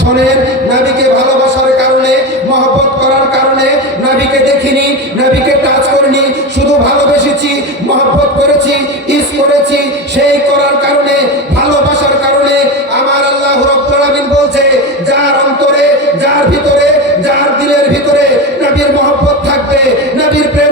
শোনেন, নবীকে ভালোবাসার কারণে, মহব্বত করার কারণে, নবীকে দেখিনি, নবীকে টাচ করিনি, শুধু ভালোবেসেছি, মহব্বত করেছি ইস করেছি, সেই করার কারণে, ভালোবাসার কারণে আমার আল্লাহ রব্বুল বলছে, যার অন্তরে, যার ভিতরে, যার দিলের ভিতরে নবীর মহব্বত থাকবে, নবীর প্রেম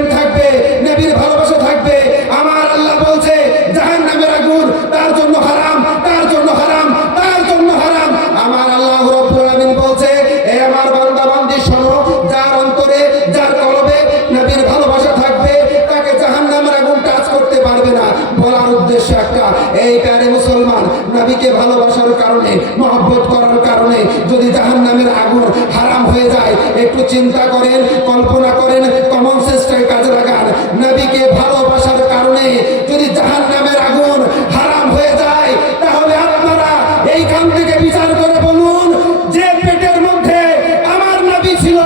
যদি জাহান নামের আগুন হারাম হয়ে যায়। একটু চিন্তা করেন, কল্পনা করেন কমন সেন্সটাকে কাজে লাগান। নবীকে ভালোবাসার কারণে যদি জাহান নামের আগুন হারাম হয়ে যায়, তাহলে আপনারা এইখান থেকে বিচার করে বলুন, যে পেটের মধ্যে আমার নবী ছিল,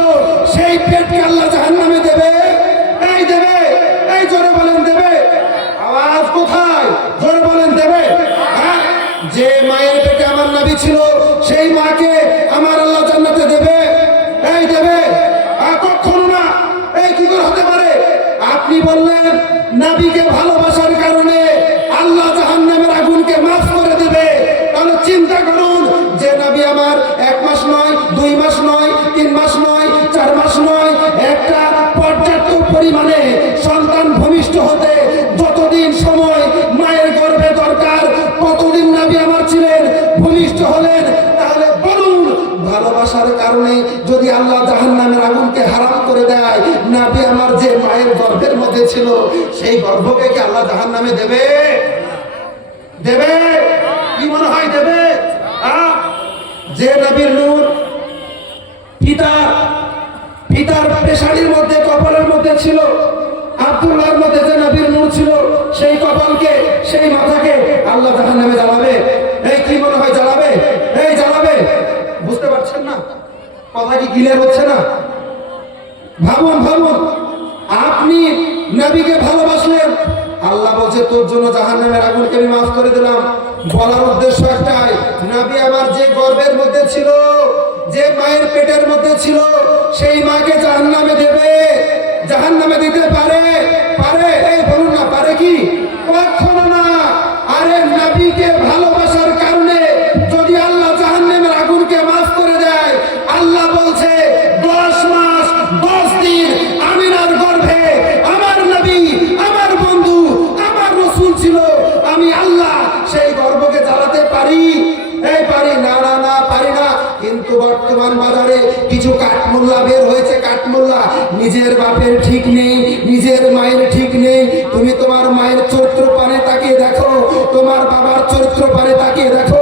সেই পেটকে আল্লাহ জাহান্নামে দেবে। এই দেবে, এই জোরে বলেন দেবে। আওয়াজ কোথায়? জোরে বলেন দেবে। হ্যাঁ? যে মায়ের পেটে আমার নবী ছিল, সেই মাকে আমার আল্লাহ জান্নাতে দেবে এই দেবে আর কখনো না এই কি করে হতে পারে আপনি বললেন নবীকে ভালোবাসার কারণে আল্লাহ জাহান্নামের আগুনকে মাফ করে দেবে। তাহলে চিন্তা করুন যে নবী আমার এক মাস নয়, দুই মাস নয়, তিন মাস নয়, চার মাস নয়, একটা পর্যাপ্ত পরিমাণে সন্তান ভূমিষ্ঠ হতে যতদিন সময় মায়ের গর্ভে দরকার, ততদিন নবী আমার ছিলেন, ভূমিষ্ঠ হলেন। তাহলে বলুন, ভালোবাসার কারণে যদি আল্লাহ জাহান্নামের আগুনকে নাবি আমার যে মায়ের গর্ভের মধ্যে ছিল, সেই গর্ভকে কি আল্লাহ জাহান্নামে দেবে? দেবে? কি মনে হয় দেবে? যে নবীর নূর পিতা পিতার পেশারির মধ্যে, কপালের মধ্যে ছিল, আব্দুল্লাহর মধ্যে যে নবীর নূর ছিল, সেই কপালকে, সেই মাথাকে আল্লাহ জাহান নামে জ্বালাবে। এই কি মনে হয় জ্বালাবে? এই জ্বালাবে। বুঝতে পারছেন না? কথা কি ক্লিয়ার হচ্ছে না? ভাবুন ভাবুন। আপনি নবীকে ভালোবাসলেন? আল্লাহ বলছে, তোর জন্য জাহান নামের আগুনকে আমি মাফ করে দিলাম। বলার উদ্দেশ্য একটাই, নবী আমার যে গর্বের মধ্যে ছিল, যে মায়ের পেটের মধ্যে ছিল, সেই মাকে জাহান নামে দেবে। জাহান নামে দিতে পারে পারে, এই বলুন না, পারে কি? কখনো না। আরে নবীকে ভালোবাসার বাজারে কিছু কাঠমোল্লা বের হয়েছে, কাঠমোল্লা। নিজের বাপের ঠিক নেই, নিজের মায়ের ঠিক নেই। তুমি তোমার মায়ের চরিত্র পানে তাকিয়ে দেখো, তোমার বাবার চরিত্র পানে তাকিয়ে দেখো।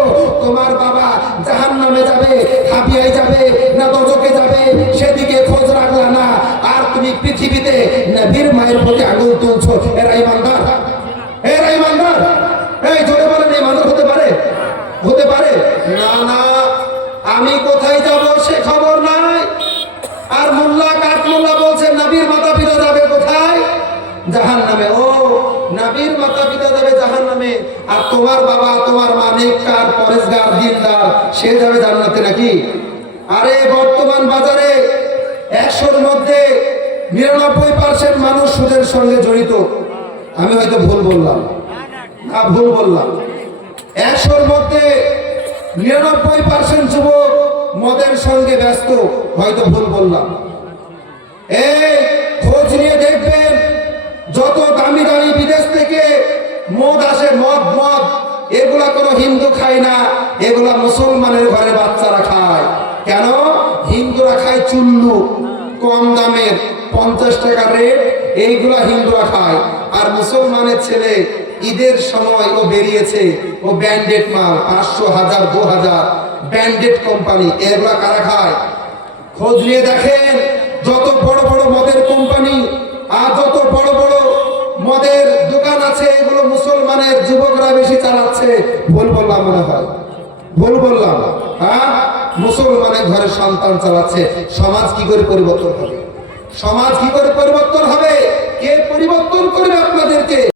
আর তোমার বাবা, তোমার মা নেককার পরেশগার, দিনদার, সে যাবে জান্নাতে নাকি? আরে, বর্তমান বাজারে একশোর মধ্যে নিরানব্বই পার্সেন্ট মানুষ সুদের সঙ্গে জড়িত। আমি হয়তো ভুল বললাম। না, ভুল বললাম। একশোর মধ্যে নিরানব্বই পার্সেন্ট যুবক মদের সঙ্গে ব্যস্ত। হয়তো ভুল বললাম। এই, খোঁজ নিয়ে দেখবেন, যত দামি দামি এগুলা কোনো হিন্দু খায় না, এগুলা মুসলমানের ঘরে বাচ্চারা খায়। কেন? হিন্দুরা খায় চুল্লু, কম দামের, পঞ্চাশ টাকা রেট, এইগুলা হিন্দুরা খায়। আর মুসলমানের ছেলে ঈদের সময় ও বেরিয়েছে, ও ব্যান্ডেড মাল, পাঁচশো হাজার, দু হাজার, ব্যান্ডেড কোম্পানি, এগুলা কারা খায়? খোঁজ নিয়ে দেখেন, যত বড় বড় মদের কোম্পানি ভুল বললাম মনে হয়? ভুল বললাম। হ্যাঁ? মুসলমানের ঘরে সন্তান চালাচ্ছে। সমাজ কি করে পরিবর্তন হবে? সমাজ কি করে পরিবর্তন হবে? কে পরিবর্তন করবে আপনাদেরকে?